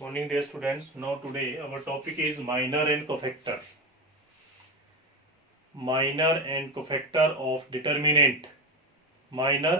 Morning dear students. Now today our topic is minor and cofactor. Minor and cofactor of determinant. Minor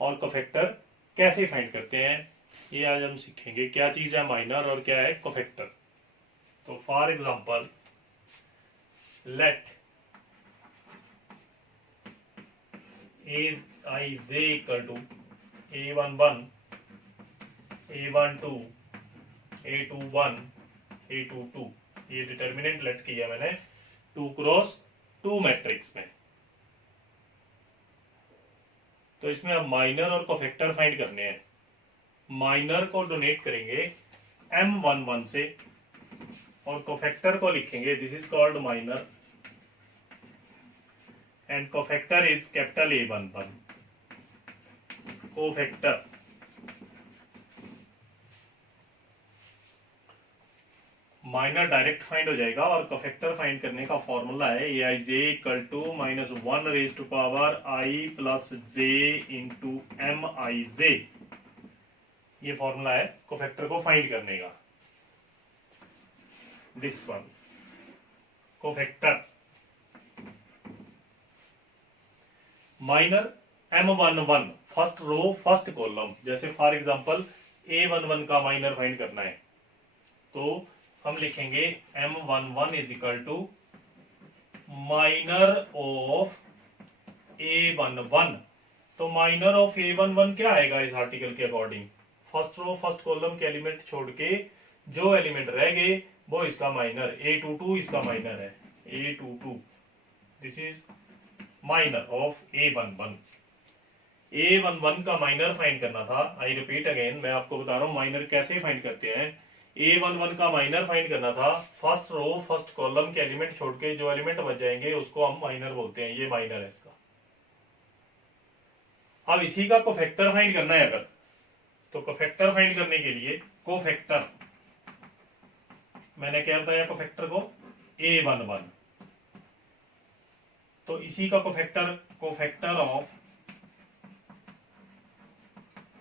और cofactor कैसे find करते हैं ये आज हम सीखेंगे। क्या चीज है माइनर और क्या है कोफैक्टर। तो for example let Aij equal to A11 A12 A21 A22 ये डिटर्मिनेंट लेट किया मैंने 2x2 मैट्रिक्स में। तो इसमें अब माइनर और कोफैक्टर फाइंड करने हैं। माइनर को डोनेट करेंगे M11 से और कोफैक्टर को लिखेंगे this is called minor and cofactor is capital A11। Cofactor minor direct find हो जाएगा और कोफैक्टर फाइंड करने का फॉर्मूला है Aij equal to -1 raise to power I plus j into Mij। ये फॉर्मूला है कोफैक्टर को फाइंड करने का। This one cofactor minor M11 first row first column. जैसे फॉर एग्जांपल A11 का माइनर फाइंड करना है तो हम लिखेंगे M11 is equal to minor of A11। तो माइनर ऑफ A11 क्या आएगा इस आर्टिकल के according? First row first column के एलिमेंट छोड़ के जो एलिमेंट रह गए वो इसका माइनर। A22 इसका माइनर है। A22 this is minor of A11। A11 का माइनर फाइंड करना था। आई रिपीट अगेन, मैं आपको बता रहा हूं माइनर कैसे फाइंड करते हैं। A11 का माइनर फाइंड करना था। फर्स्ट रो फर्स्ट कॉलम के एलिमेंट छोड़ के जो एलिमेंट बच जाएंगे उसको हम माइनर बोलते हैं। ये माइनर है इसका। अब इसी का कोफैक्टर फाइंड करना है अगर, तो कोफैक्टर फाइंड करने के लिए कोफैक्टर मैंने क्या बताया कोफैक्टर को A11। तो इसी का कोफैक्टर कोफैक्टर ऑफ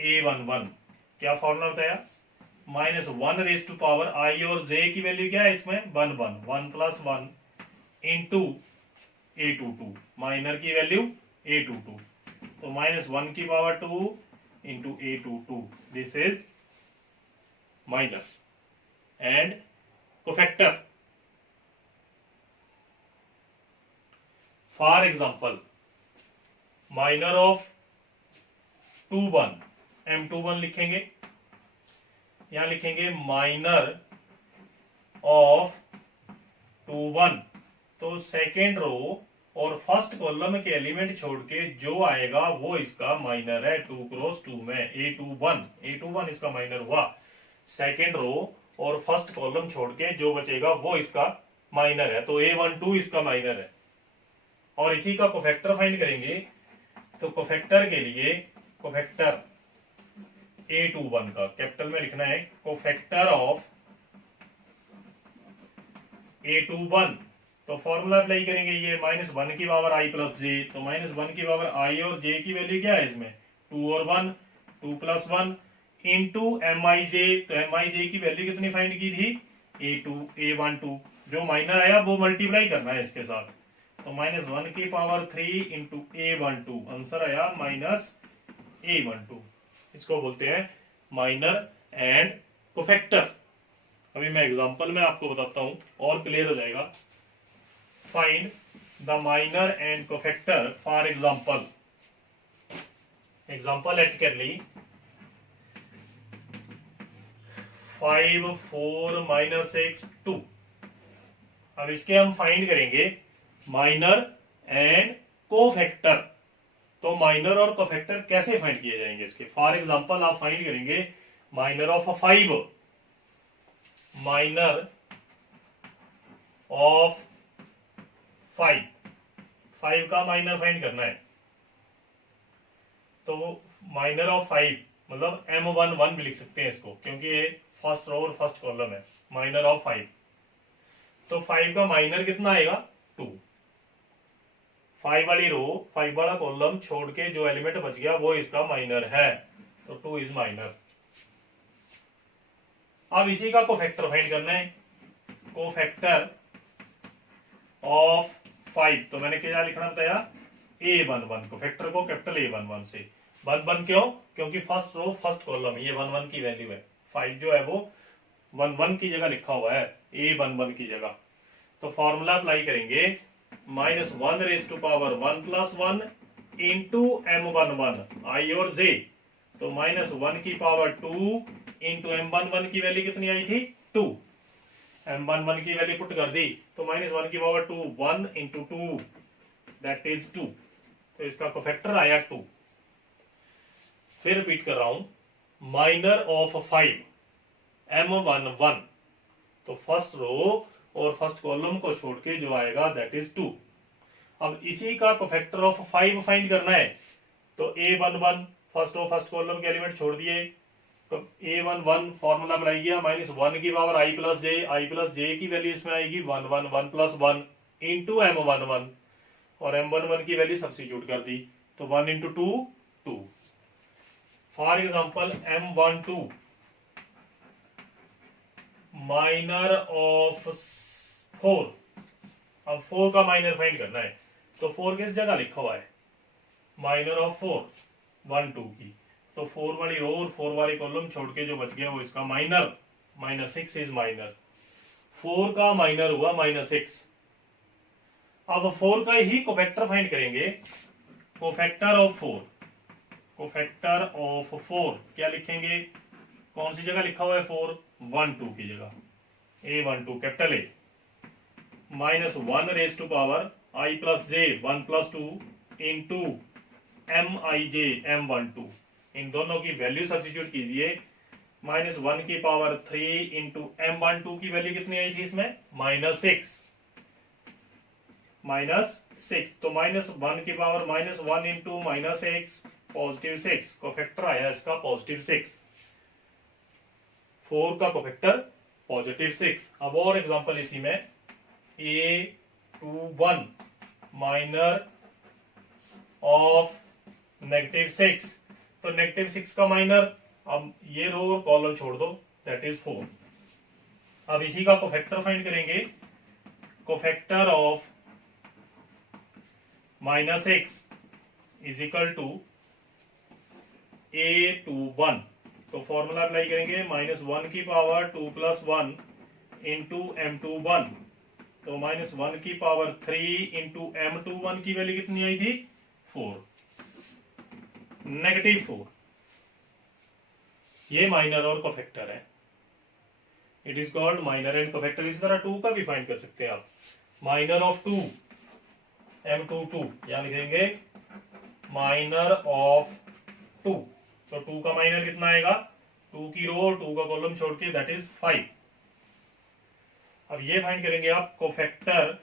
A11 क्या फॉर्मूला बताया? -1 रेज टू पावर I और j की वैल्यू क्या है इसमें? 1 प्लस 1 इंटू A22। माइनर की वैल्यू A22 तो -1 की power 2 into A22 this is minor and cofactor. For example minor of 21 M21 लिखेंगे। यहां लिखेंगे माइनर ऑफ 21। तो सेकेंड रो और फर्स्ट कॉलम के एलिमेंट छोड़ के जो आएगा वो इसका माइनर है 2x2 में। A21 इसका माइनर हुआ। सेकेंड रो और फर्स्ट कॉलम छोड़ के जो बचेगा वो इसका माइनर है। तो A12 इसका माइनर है। और इसी का कोफैक्टर फाइंड करेंगे। तो कोफैक्टर के लिए कोफैक्टर A21 का कैपिटल में लिखना है कोफैक्टर ऑफ A21। तो फॉर्मूला अप्लाई करेंगे ये -1 की पावर I प्लस j। तो -1 की पावर I और j की वैल्यू क्या है इसमें? 2 और 1 2 प्लस 1 इंटू Mij। तो Mij की वैल्यू कितनी फाइंड की थी? A12 जो माइनर आया वो मल्टीप्लाई करना है इसके साथ। तो -1 की पावर 3 इंटू A12 आंसर आया -A12। इसको बोलते हैं माइनर एंड कोफैक्टर। अभी मैं एग्जांपल में आपको बताता हूं और क्लियर हो जाएगा। Find the minor and cofactor. For example एट कर ली 5 4 -6 2। अब इसके हम फाइंड करेंगे माइनर एंड कोफैक्टर। तो माइनर और कोफैक्टर कैसे फाइंड किए जाएंगे इसके? फॉर एग्जांपल आप फाइंड करेंगे माइनर ऑफ 5। माइनर ऑफ 5 का माइनर फाइंड करना है। तो माइनर ऑफ 5 मतलब M11 भी लिख सकते हैं इसको क्योंकि ये फर्स्ट रो और फर्स्ट कॉलम है। माइनर ऑफ 5 तो 5 का माइनर कितना आएगा? 2। 5 वाली रो 5 वाला कॉलम छोड़ के जो एलिमेंट बच गया वो इसका माइनर है। तो 2 इज माइनर। अब इसी का कोफैक्टर फाइंड करना है, कोफैक्टर ऑफ 5। तो मैंने क्या लिखना बताया, A11, कोफैक्टर को कैपिटल A11 से। 1 क्यों, क्योंकि फर्स्ट रो फर्स्ट कॉलम, ये 1 की वैल्यू है, 5 जो है वो 1 की जगह लिखा हुआ है, A11 की जगह। तो फॉर्मूला अप्लाई करेंगे, -1 raise to power 1 + 1 into M11 I और J। तो -1 की पावर 2 इंटू M11 की वैल्यू कितनी आई थी, 2। M11 की वैल्यू पुट कर दी, तो -1 की पावर 2, 1 इंटू 2 दैट इज 2। तो इसका कोफैक्टर आया 2। फिर रिपीट कर रहा हूं, माइनर ऑफ 5 M11, तो फर्स्ट रो और फर्स्ट कॉलम को छोड़ के जो आएगा दैट इज 2। अब इसी का कोफैक्टर ऑफ 5 फाइंड करना है, तो A11 first row first column के एलिमेंट छोड़ दिए, तो A11 फॉर्मूला बनाई गया, -1 की पावर I + J की वैल्यू इसमें आएगी 1 1 1 + 1 इंटू M11, और M11 की वैल्यू सब्स्टिट्यूट कर दी, तो 1 into 2 2। For example M12 minor of 4। अब 4 का माइनर फाइंड करना है, तो 4 किस जगह लिखा हुआ है, माइनर ऑफ 4 1 2 की। तो 4 वाली रो और 4 वाली कॉलम छोड़ के जो बच गया वो इसका माइनर, -6 इज माइनर। 4 का माइनर हुआ -6। अब 4 का ही कोफैक्टर फाइंड करेंगे, कोफैक्टर ऑफ 4। कोफैक्टर ऑफ 4 क्या लिखेंगे, कौन सी जगह लिखा हुआ है 4, 1 2 की जगह, A12 capital A, -1 raise to power I + J 1 + 2 into MIJ M12। इन दोनों की वैल्यू सब्स्टिट्यूट कीजिए, -1 की पावर 3 इंटू M12 की वैल्यू कितनी आई थी इसमें, -6। तो -1 की पावर -1 इंटू -6 +6, कोफैक्टर आया इसका +6। 4 का कोफैक्टर +6। अब और एग्जांपल इसी में, A21 माइनर ऑफ -6। तो -6 का माइनर, अब ये रो और कॉलम छोड़ दो दैट इज 4। अब इसी का कोफैक्टर फाइंड करेंगे, cofactor of -6 is equal to A21। तो फॉर्मूला अप्लाई करेंगे, -1 की पावर 2 + 1 इंटू M21। तो -1 की पावर 3 इंटू M21 की वैल्यू कितनी आई थी, 4, -4। ये माइनर और कोफैक्टर है, it is called minor and cofactor. इसी तरह 2 का भी फाइंड कर सकते हैं आप, माइनर ऑफ 2 M22, यहां लिखेंगे माइनर ऑफ 2। तो 2 का माइनर कितना आएगा, 2 की रो और 2 का कॉलम छोड़ के दैट इज 5। अब ये फाइंड करेंगे आप, कोफैक्टर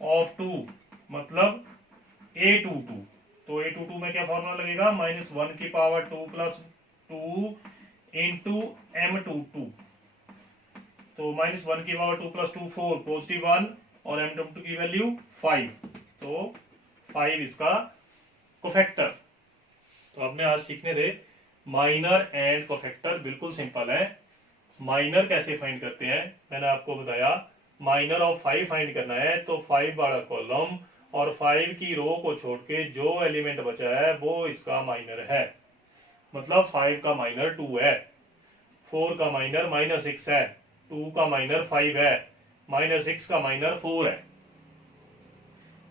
ऑफ 2 मतलब A22। तो A22 में क्या फॉर्मूला लगेगा, -1 की पावर 2 + 2 इंटू M22। तो -1 की पावर 2 + 2 4 +1 और M22 की वैल्यू 5। तो 5 इसका कोफैक्टर। तो आपने आज सीखने थे माइनर एंड कोफैक्टर, बिल्कुल सिंपल है। माइनर कैसे फाइंड करते हैं, मैंने आपको बताया, माइनर ऑफ 5 फाइंड करना है, तो 5 वाला कॉलम और 5 की रो को छोड़ के जो एलिमेंट बचा है वो इसका माइनर है। मतलब 5 का माइनर 2 है, 4 का माइनर -6 है, 2 का माइनर 5 है, -6 का माइनर 4 है।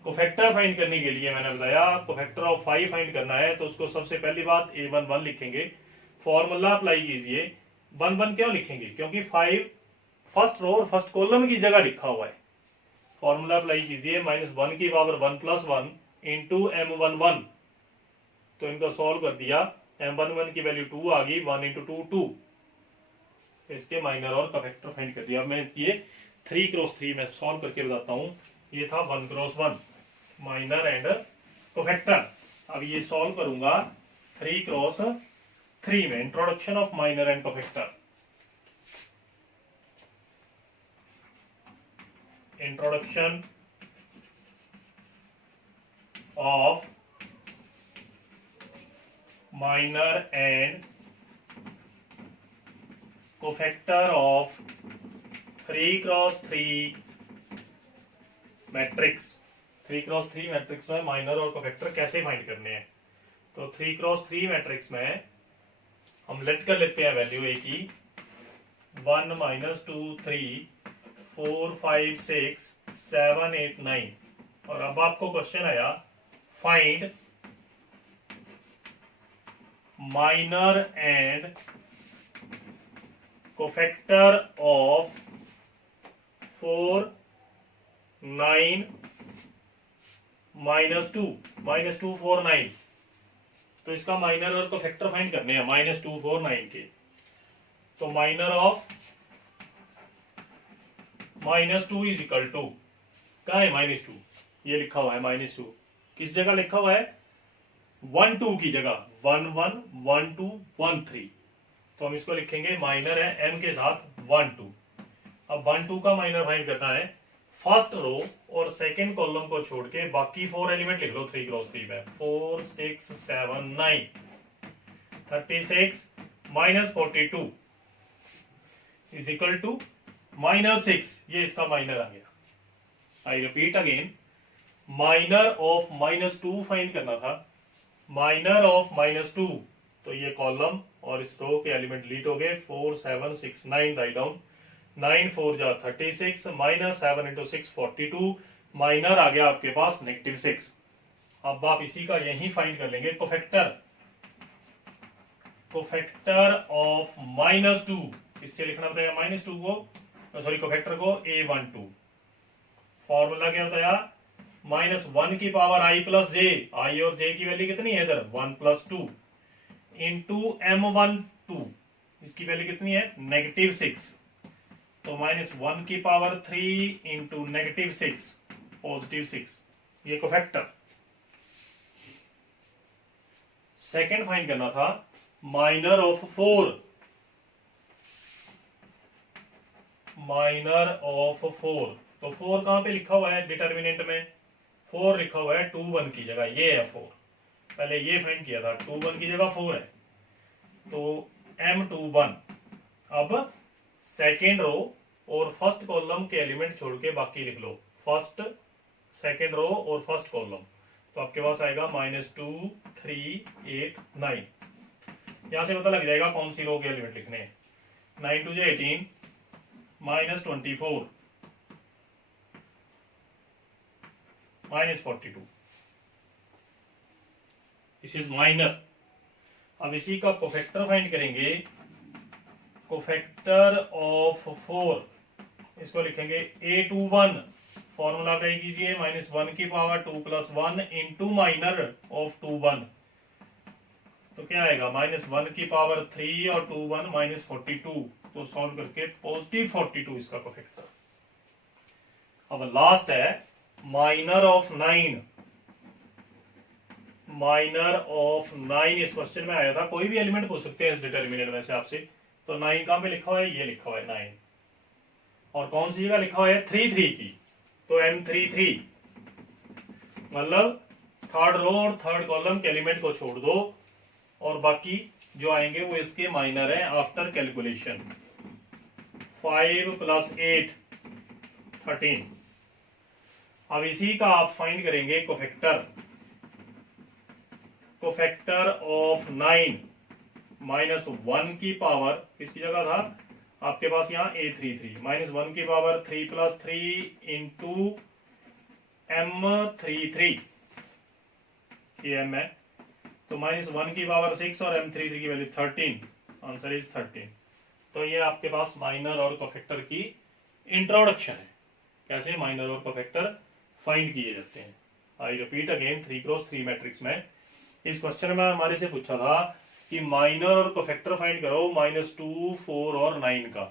कोफैक्टर फाइंड करने के लिए मैंने बताया, कोफैक्टर ऑफ 5 फाइंड करना है, तो उसको सबसे पहली बात A11 लिखेंगे, फॉर्मूला अप्लाई कीजिए। 1 क्यों लिखेंगे, क्योंकि 5 फर्स्ट रो और फर्स्ट कॉलम की जगह लिखा हुआ है। फॉर्मूला अप्लाई कीजिए, -1 की पावर 1 + 1 इंटू M11। तो इनको सॉल्व कर दिया, M11 की वैल्यू 2 आ गई, 1 इंटू 2 2। इसके माइनर और कोफैक्टर फाइंड कर दिया। अब मैं ये 3 × 3 में सॉल्व करके बताता हूं। ये था 1 × 1 माइनर एंड कोफैक्टर। अब ये सॉल्व करूंगा 3 × 3 में, introduction of minor and cofactor. Introduction of minor and cofactor of 3x3 matrix. 3x3 matrix में माइनर और कोफैक्टर कैसे फाइंड करने हैं? तो 3x3 मैट्रिक्स में हम लेट कर लेते हैं वैल्यू ए की 1 -2 3 4 5 6 7 8 9। और अब आपको क्वेश्चन आया find minor and cofactor of 4 9 -2 4 9। तो इसका माइनर और कोफैक्टर फाइंड करने हैं -2 4 9 के। तो minor of -2 is equal to, कहा है -2? ये लिखा हुआ है -2 किस जगह लिखा हुआ है? 1 2 की जगह 1 1 1 2 1 3। तो हम इसको लिखेंगे माइनर है m के साथ 1 2। अब 1 2 का माइनर फाइंड करना है। फर्स्ट रो और सेकेंड कॉलम को छोड़ के बाकी 4 एलिमेंट लिख लो 3x3 में। 4 6 7 9 36 -42 इज इक्वल टू -6। ये इसका माइनर आ गया। I repeat again, minor of -2 find करना था। माइनर ऑफ -2, तो ये कॉलम और इस रो के एलिमेंट डिलीट हो गए। 4 7 6 9 राइट डाउन। 9 4 जा 36 -7 × 6 42। माइनर आ गया आपके पास -6। अब आप इसी का यही फाइंड कर लेंगे कोफैक्टर। कोफैक्टर ऑफ -2 इससे लिखना बताया -2 को, सॉरी कोफैक्टर को A12। फॉर्मूला क्या बताया? -1 की पावर i + j। i और j की वैल्यू कितनी है इधर? 1 + 2 इंटू M12। इसकी वैल्यू कितनी है? -6। तो -1 की पावर 3 इंटू -6 +6। ये कोफैक्टर। सेकेंड फाइंड करना था माइनर ऑफ 4। माइनर ऑफ 4, तो 4 कहां पे लिखा हुआ है डिटर्मिनेंट में? 4 लिखा हुआ है 2 1 की जगह। ये है 4, पहले ये फाइंड किया था। 2 1 की जगह 4 है, तो M21। अब सेकेंड रो और फर्स्ट कॉलम के एलिमेंट छोड़ के बाकी लिख लो। फर्स्ट, सेकेंड रो और फर्स्ट कॉलम। तो आपके पास आएगा -2 3 8 9। यहां से पता लग जाएगा कौन सी रो के एलिमेंट लिखने हैं। 9 2 18 -24 -42। This is minor. अब इसी का कोफैक्टर फाइंड करेंगे। कोफैक्टर ऑफ 4, इसको लिखेंगे A21। फॉर्मूला अप्लाई कीजिए। -1 की पावर 2 + 1 इंटू माइनर ऑफ 2 1। तो क्या आएगा? -1 की पावर 3 और 2 1 -42। तो सॉल्व करके +42 इसका कोफैक्टर। अब लास्ट है माइनर ऑफ 9। माइनर ऑफ 9 इस क्वेश्चन में आया था। कोई भी एलिमेंट पूछ सकते हैं इस डिटर्मिनेंट में से आपसे। तो 9 कहां पे लिखा हुआ है? ये लिखा हुआ है 9। और कौन सी जगह लिखा हुआ है? 3 3 की। तो M33 मतलब थर्ड रो और थर्ड कॉलम के एलिमेंट को छोड़ दो और बाकी जो आएंगे वो इसके माइनर है आफ्टर कैलकुलेशन। 5 + 8 13। अब इसी का आप फाइंड करेंगे कोफैक्टर। कोफैक्टर ऑफ 9 -1 की पावर किसकी जगह था आपके पास? यहाँ A33। -1 की पावर 3 + 3 इंटू M33। ये M है, तो -1 की पावर 6 और M33 की वैल्यू 13। Answer is 13। तो ये आपके पास माइनर और कोफैक्टर की इंट्रोडक्शन है, कैसे माइनर और कोफैक्टर फाइंड किए जाते हैं। I repeat again, 3x3 matrix में इस क्वेश्चन में हमारे से पूछा था कि माइनर और कोफैक्टर फाइंड करो -2 4 और 9 का।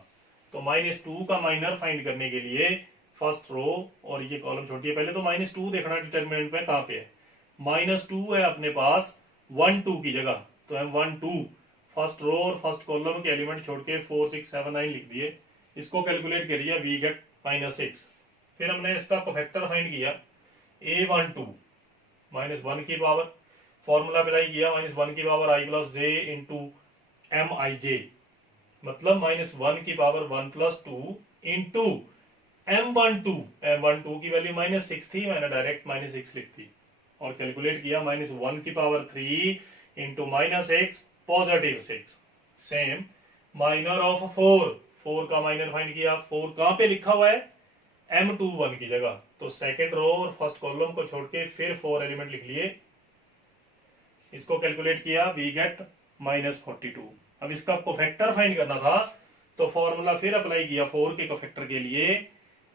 तो -2 का माइनर फाइंड करने के लिए फर्स्ट रो और ये कॉलम छोड़ दिए। पहले तो -2 देखना डिटर्मिनेंट में कहां पे है। -2 है अपने पास 1 2 की जगह, तो M12 फर्स्ट रो और फर्स्ट कॉलम के एलिमेंट छोड़ के 4 6 7 9 लिख दिए। इसको कैलकुलेट करिए, वी गेट -6। फिर हमने इसका कोफैक्टर फाइंड किया A12 -1 की पावर, फॉर्मूला अप्लाई किया। -1 की पावर i + j इंटू MIJ। मतलब -1 की पावर 1 + 2 इंटू m12 की वैल्यू -6 थी, मैंने डायरेक्ट -6 लिख दी और कैलकुलेट किया -1 की power 3 into -6 +6 same minor of 4 का माइनर फाइंड किया। 4 कहां पे लिखा हुआ है M21 की जगह, तो सेकंड रो और फर्स्ट कॉलम को छोड़ के फिर 4 एलिमेंट लिख लिए, इसको कैलकुलेट किया, वी गेट -42। अब इसका कोफैक्टर फाइंड करना था तो फॉर्मूला फिर अप्लाई किया 4 के कोफैक्टर के लिए,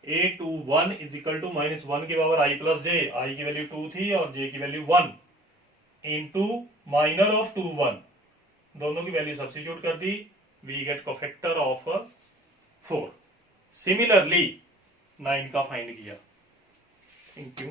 A21 इज इक्वल टू -1 की पावर i + j, i की वैल्यू 2 थी और j की वैल्यू 1 इंटू माइनर ऑफ 21, दोनों की वैल्यू सब्स्टिट्यूट कर दी, we get cofactor of 4। Similarly 9 का फाइंड किया। Thank you.